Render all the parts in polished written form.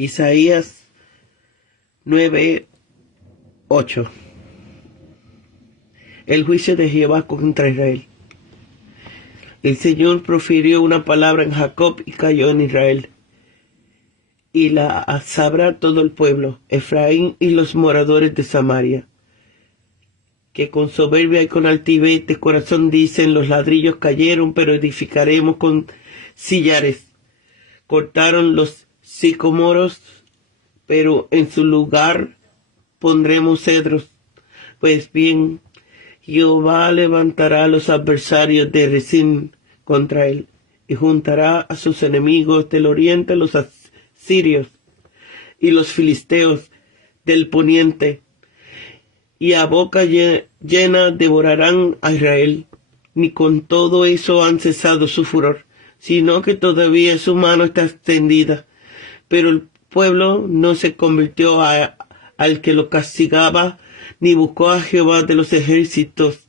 Isaías 9:8. El juicio de Jehová contra Israel. El Señor profirió una palabra en Jacob y cayó en Israel. Y la sabrá todo el pueblo, Efraín y los moradores de Samaria, que con soberbia y con altivez de corazón dicen: los ladrillos cayeron, pero edificaremos con sillares. Cortaron los sicomoros, pero en su lugar pondremos cedros. Pues bien, Jehová levantará a los adversarios de Rezín contra él, y juntará a sus enemigos del oriente, los asirios y los filisteos del poniente, y a boca llena devorarán a Israel. Ni con todo eso han cesado su furor, sino que todavía su mano está extendida. Pero el pueblo no se convirtió al que lo castigaba, ni buscó a Jehová de los ejércitos.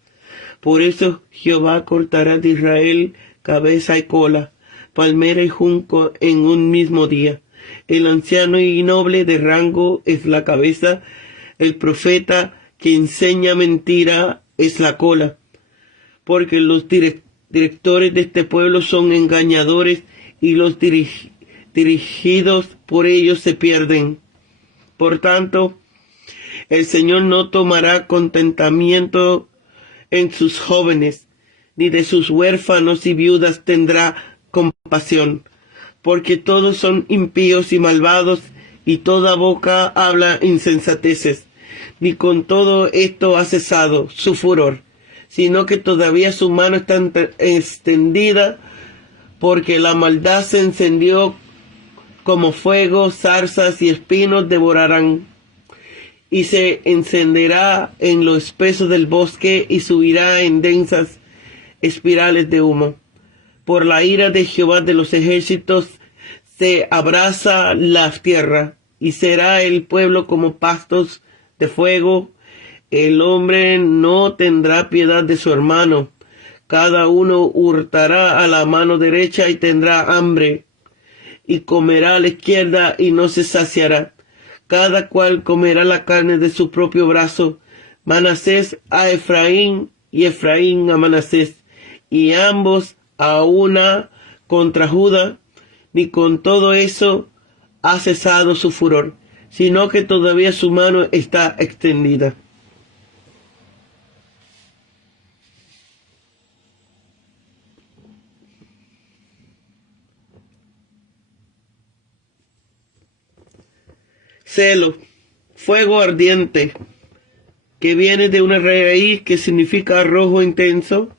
Por eso Jehová cortará de Israel cabeza y cola, palmera y junco en un mismo día. El anciano y noble de rango es la cabeza, el profeta que enseña mentira es la cola, porque los directores de este pueblo son engañadores, y los dirigidos por ellos se pierden. Por tanto, el Señor no tomará contentamiento en sus jóvenes, ni de sus huérfanos y viudas tendrá compasión, porque todos son impíos y malvados, y toda boca habla insensateces. Ni con todo esto ha cesado su furor, sino que todavía su mano está extendida, porque la maldad se encendió como fuego, zarzas y espinos devorarán, y se encenderá en lo espeso del bosque, y subirá en densas espirales de humo. Por la ira de Jehová de los ejércitos se abrasa la tierra, y será el pueblo como pastos de fuego. El hombre no tendrá piedad de su hermano. Cada uno hurtará a la mano derecha y tendrá hambre, y comerá a la izquierda y no se saciará. Cada cual comerá la carne de su propio brazo. Manasés a Efraín y Efraín a Manasés, y ambos a una contra Judá. Ni con todo eso ha cesado su furor, sino que todavía su mano está extendida. Celo, fuego ardiente, que viene de una raíz que significa arrojo intenso,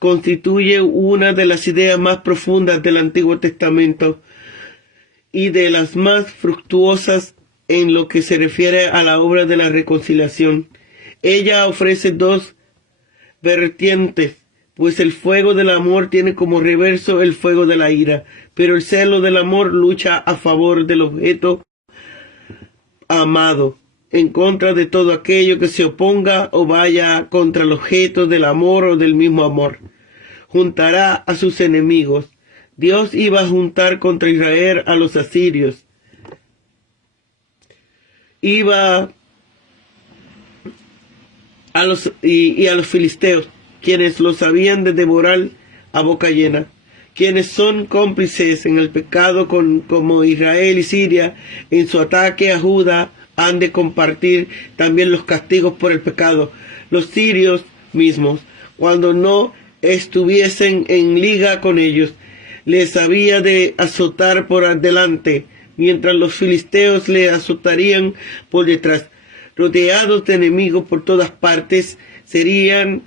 constituye una de las ideas más profundas del Antiguo Testamento y de las más fructuosas en lo que se refiere a la obra de la reconciliación. Ella ofrece dos vertientes, pues el fuego del amor tiene como reverso el fuego de la ira, pero el celo del amor lucha a favor del objeto amado, en contra de todo aquello que se oponga o vaya contra el objeto del amor o del mismo amor. Juntará a sus enemigos. Dios iba a juntar contra Israel a los asirios. Iba a los filisteos, quienes los habían de devorar a boca llena, quienes son cómplices en el pecado como Israel y Siria en su ataque a Judá, han de compartir también los castigos por el pecado. Los sirios mismos, cuando no estuviesen en liga con ellos, les había de azotar por adelante, mientras los filisteos le azotarían por detrás. Rodeados de enemigos por todas partes, serían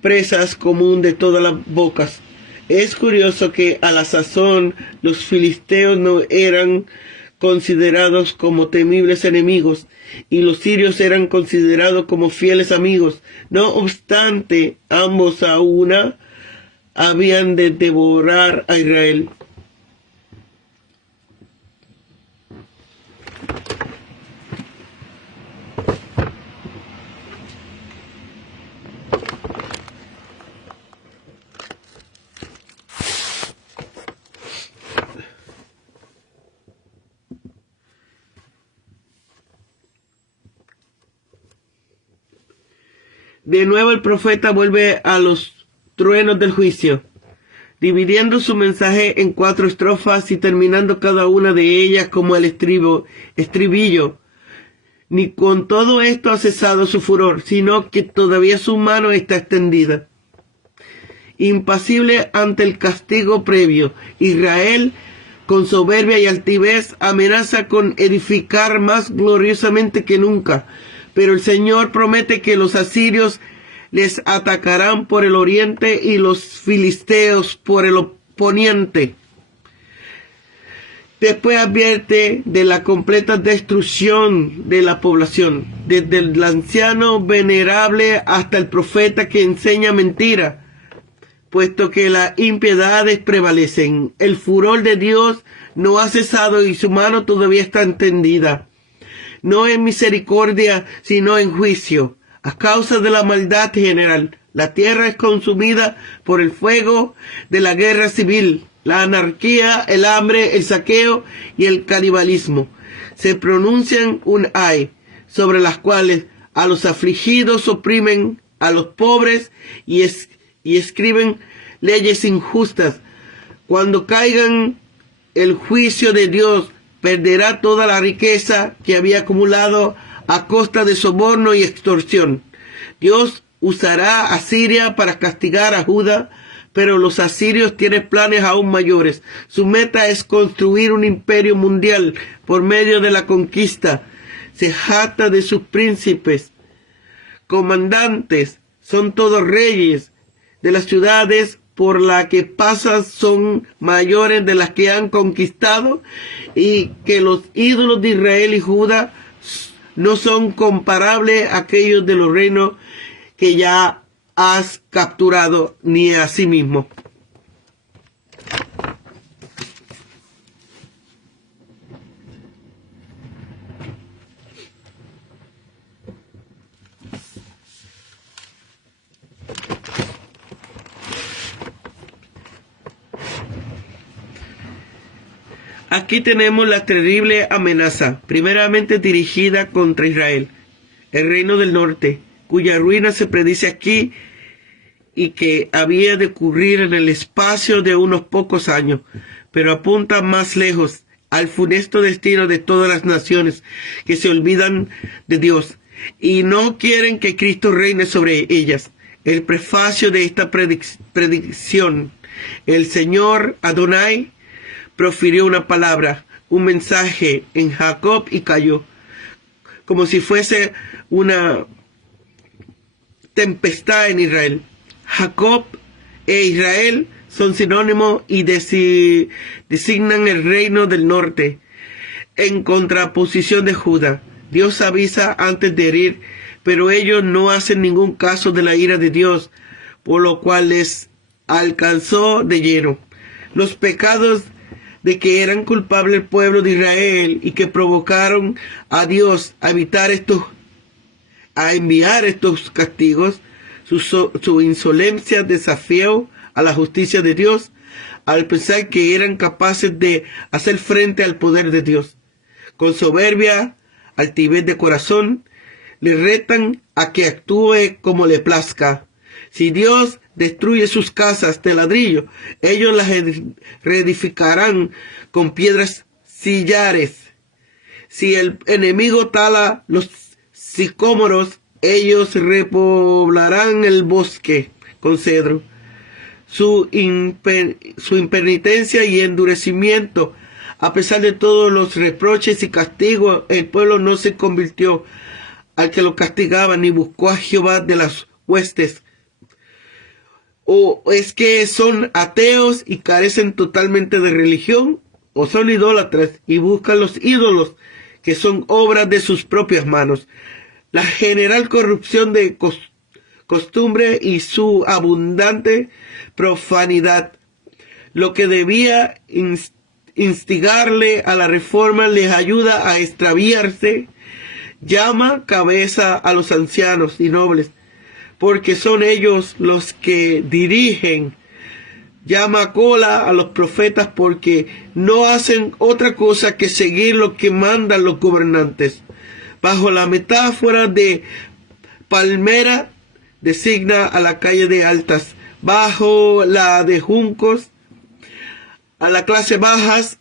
presas común de todas las bocas. Es curioso que a la sazón los filisteos no eran considerados como temibles enemigos, y los sirios eran considerados como fieles amigos. No obstante, ambos a una habían de devorar a Israel. De nuevo el profeta vuelve a los truenos del juicio, dividiendo su mensaje en 4 estrofas y terminando cada una de ellas como el estribillo. Ni con todo esto ha cesado su furor, sino que todavía su mano está extendida. Impasible ante el castigo previo, Israel, con soberbia y altivez, amenaza con edificar más gloriosamente que nunca. Pero el Señor promete que los asirios les atacarán por el oriente y los filisteos por el poniente. Después advierte de la completa destrucción de la población, desde el anciano venerable hasta el profeta que enseña mentira, puesto que las impiedades prevalecen. El furor de Dios no ha cesado y su mano todavía está extendida, no en misericordia, sino en juicio. A causa de la maldad general, la tierra es consumida por el fuego de la guerra civil. La anarquía, el hambre, el saqueo y el canibalismo se pronuncian un ay, sobre las cuales a los afligidos oprimen a los pobres y escriben leyes injustas. Cuando caigan el juicio de Dios, perderá toda la riqueza que había acumulado a costa de soborno y extorsión. Dios usará a Siria para castigar a Judá, pero los asirios tienen planes aún mayores. Su meta es construir un imperio mundial por medio de la conquista. Se jacta de sus príncipes, comandantes, son todos reyes. De las ciudades por las que pasan son mayores de las que han conquistado, y que los ídolos de Israel y Judá no son comparables a aquellos de los reinos que ya has capturado, ni a sí mismo. Aquí tenemos la terrible amenaza, primeramente dirigida contra Israel, el reino del norte, cuya ruina se predice aquí y que había de ocurrir en el espacio de unos pocos años, pero apunta más lejos al funesto destino de todas las naciones que se olvidan de Dios y no quieren que Cristo reine sobre ellas. El prefacio de esta predicción, el Señor Adonai profirió una palabra, un mensaje en Jacob y cayó, como si fuese una tempestad en Israel. Jacob e Israel son sinónimos y designan el reino del norte, en contraposición de Judá. Dios avisa antes de herir, pero ellos no hacen ningún caso de la ira de Dios, por lo cual les alcanzó de lleno. Los pecados de que eran culpables el pueblo de Israel y que provocaron a Dios a enviar estos castigos, su insolencia desafió a la justicia de Dios al pensar que eran capaces de hacer frente al poder de Dios. Con soberbia, altivez de corazón, le retan a que actúe como le plazca. Si Dios destruye sus casas de ladrillo, ellos las reedificarán con piedras sillares. Si el enemigo tala los sicómoros, ellos repoblarán el bosque con cedro. Su impenitencia y endurecimiento, a pesar de todos los reproches y castigos, el pueblo no se convirtió al que lo castigaba, ni buscó a Jehová de las huestes. O es que son ateos y carecen totalmente de religión, o son idólatras y buscan los ídolos que son obras de sus propias manos. La general corrupción de costumbre y su abundante profanidad, lo que debía instigarle a la reforma, les ayuda a extraviarse. Llama cabeza a los ancianos y nobles, porque son ellos los que dirigen. Llama cola a los profetas, porque no hacen otra cosa que seguir lo que mandan los gobernantes. Bajo la metáfora de palmera designa a la calle de altas, bajo la de juncos, a la clase bajas,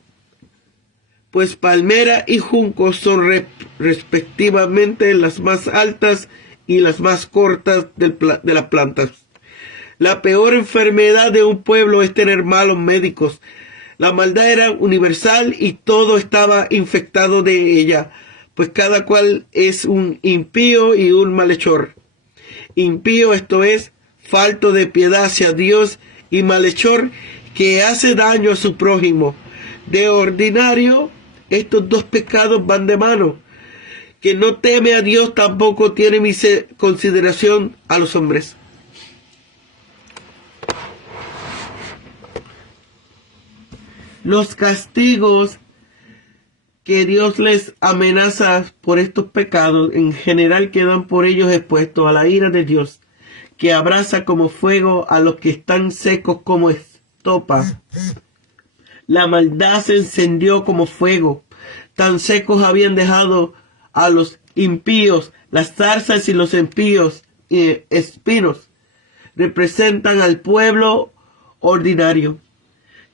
pues palmera y junco son respectivamente las más altas y las más cortas de las plantas. La peor enfermedad de un pueblo es tener malos médicos. La maldad era universal y todo estaba infectado de ella, pues cada cual es un impío y un malhechor. Impío, esto es, falto de piedad hacia Dios, y malhechor, que hace daño a su prójimo. De ordinario, estos dos pecados van de mano. Que no teme a Dios tampoco tiene consideración a los hombres. Los castigos que Dios les amenaza por estos pecados en general quedan por ellos expuestos a la ira de Dios, que abraza como fuego a los que están secos como estopa. La maldad se encendió como fuego. Tan secos habían dejado a los impíos. Las zarzas y los espinos representan al pueblo ordinario,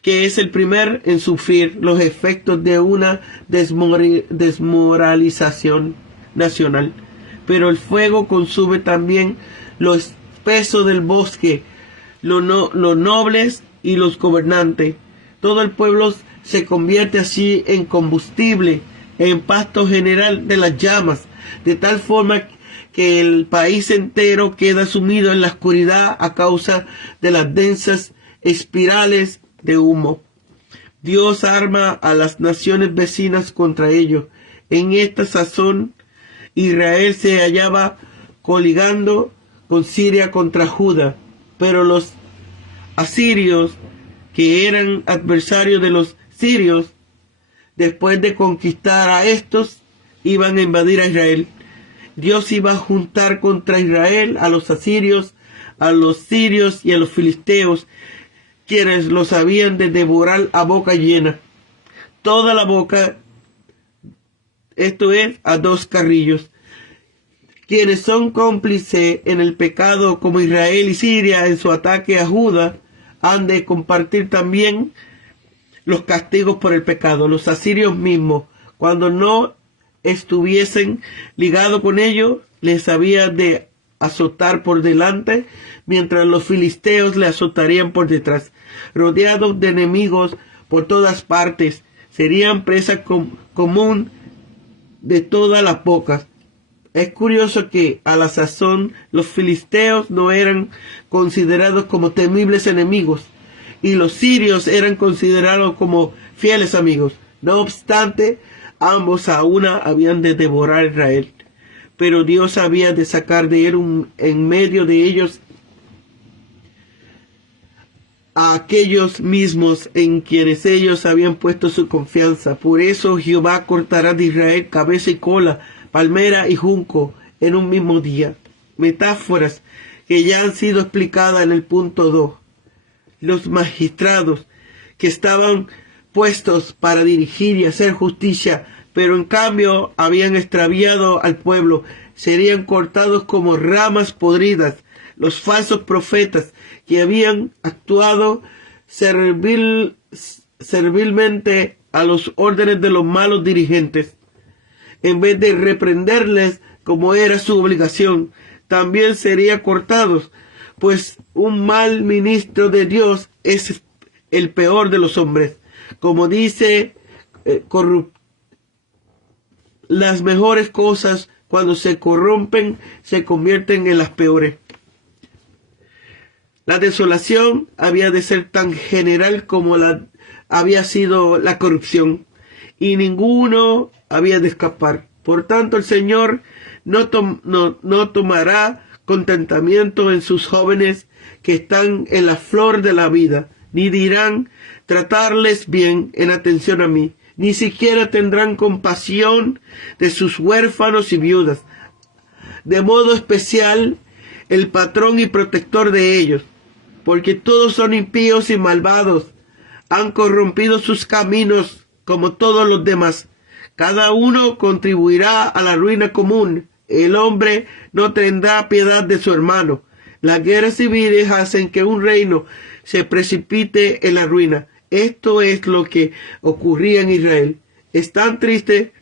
que es el primer en sufrir los efectos de una desmoralización nacional. Pero el fuego consume también lo espeso del bosque, los nobles y los gobernantes. Todo el pueblo se convierte así en combustible, en pasto general de las llamas, de tal forma que el país entero queda sumido en la oscuridad a causa de las densas espirales de humo. Dios arma a las naciones vecinas contra ellos. En esta sazón, Israel se hallaba coligando con Siria contra Judá, pero los asirios, que eran adversarios de los sirios, después de conquistar a estos, iban a invadir a Israel. Dios iba a juntar contra Israel a los asirios, a los sirios y a los filisteos, quienes los habían de devorar a boca llena. Toda la boca, esto es, a dos carrillos. Quienes son cómplices en el pecado como Israel y Siria en su ataque a Judá, han de compartir también los castigos por el pecado. Los asirios mismos, cuando no estuviesen ligados con ellos, les había de azotar por delante, mientras los filisteos le azotarían por detrás. Rodeados de enemigos por todas partes, serían presa común de todas las bocas. Es curioso que a la sazón los filisteos no eran considerados como temibles enemigos, y los sirios eran considerados como fieles amigos. No obstante, ambos a una habían de devorar a Israel. Pero Dios había de sacar de él en medio de ellos a aquellos mismos en quienes ellos habían puesto su confianza. Por eso Jehová cortará de Israel cabeza y cola, palmera y junco en un mismo día. Metáforas que ya han sido explicadas en el punto 2. Los magistrados que estaban puestos para dirigir y hacer justicia, pero en cambio habían extraviado al pueblo, serían cortados como ramas podridas. Los falsos profetas que habían actuado servilmente a los órdenes de los malos dirigentes, en vez de reprenderles como era su obligación, también serían cortados, pues un mal ministro de Dios es el peor de los hombres. Como dice, las mejores cosas cuando se corrompen se convierten en las peores. La desolación había de ser tan general como había sido la corrupción, y ninguno había de escapar. Por tanto, el Señor no tomará contentamiento en sus jóvenes que están en la flor de la vida, ni dirán tratarles bien en atención a mí, ni siquiera tendrán compasión de sus huérfanos y viudas, de modo especial el patrón y protector de ellos, porque todos son impíos y malvados, han corrompido sus caminos como todos los demás. Cada uno contribuirá a la ruina común. El hombre no tendrá piedad de su hermano, Las guerras civiles hacen que un reino se precipite en la ruina. Esto es lo que ocurría en Israel. Es tan triste,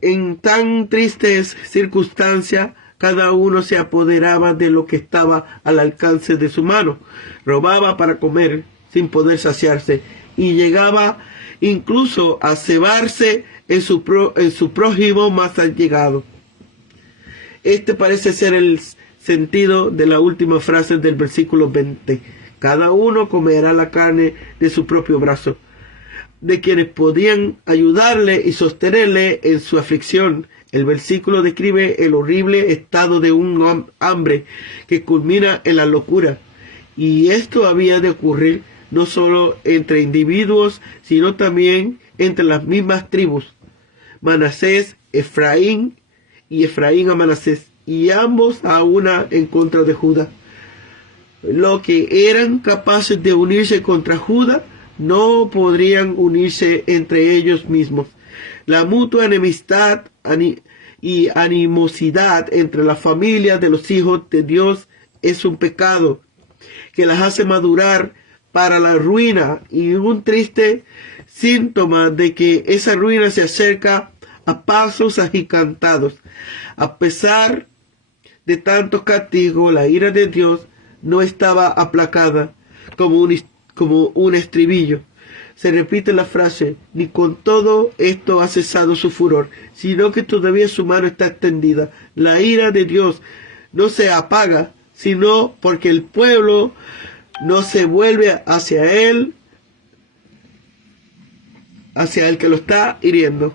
en tan tristes circunstancias, cada uno se apoderaba de lo que estaba al alcance de su mano. Robaba para comer sin poder saciarse y llegaba incluso a cebarse en su prójimo más allegado. Este parece ser el sentido de la última frase del versículo 20. Cada uno comerá la carne de su propio brazo, de quienes podían ayudarle y sostenerle en su aflicción. El versículo describe el horrible estado de un hambre que culmina en la locura. Y esto había de ocurrir no solo entre individuos, sino también entre las mismas tribus. Manasés, Efraín y Efraín a Manasés, y ambos a una en contra de Judá. Los que eran capaces de unirse contra Judá no podrían unirse entre ellos mismos. La mutua enemistad y animosidad entre las familias de los hijos de Dios es un pecado que las hace madurar para la ruina y un triste síntoma de que esa ruina se acerca a pasos agigantados. A pesar de tantos castigos, la ira de Dios no estaba aplacada como un estribillo. Se repite la frase, ni con todo esto ha cesado su furor, sino que todavía su mano está extendida. La ira de Dios no se apaga, sino porque el pueblo no se vuelve hacia el que lo está hiriendo.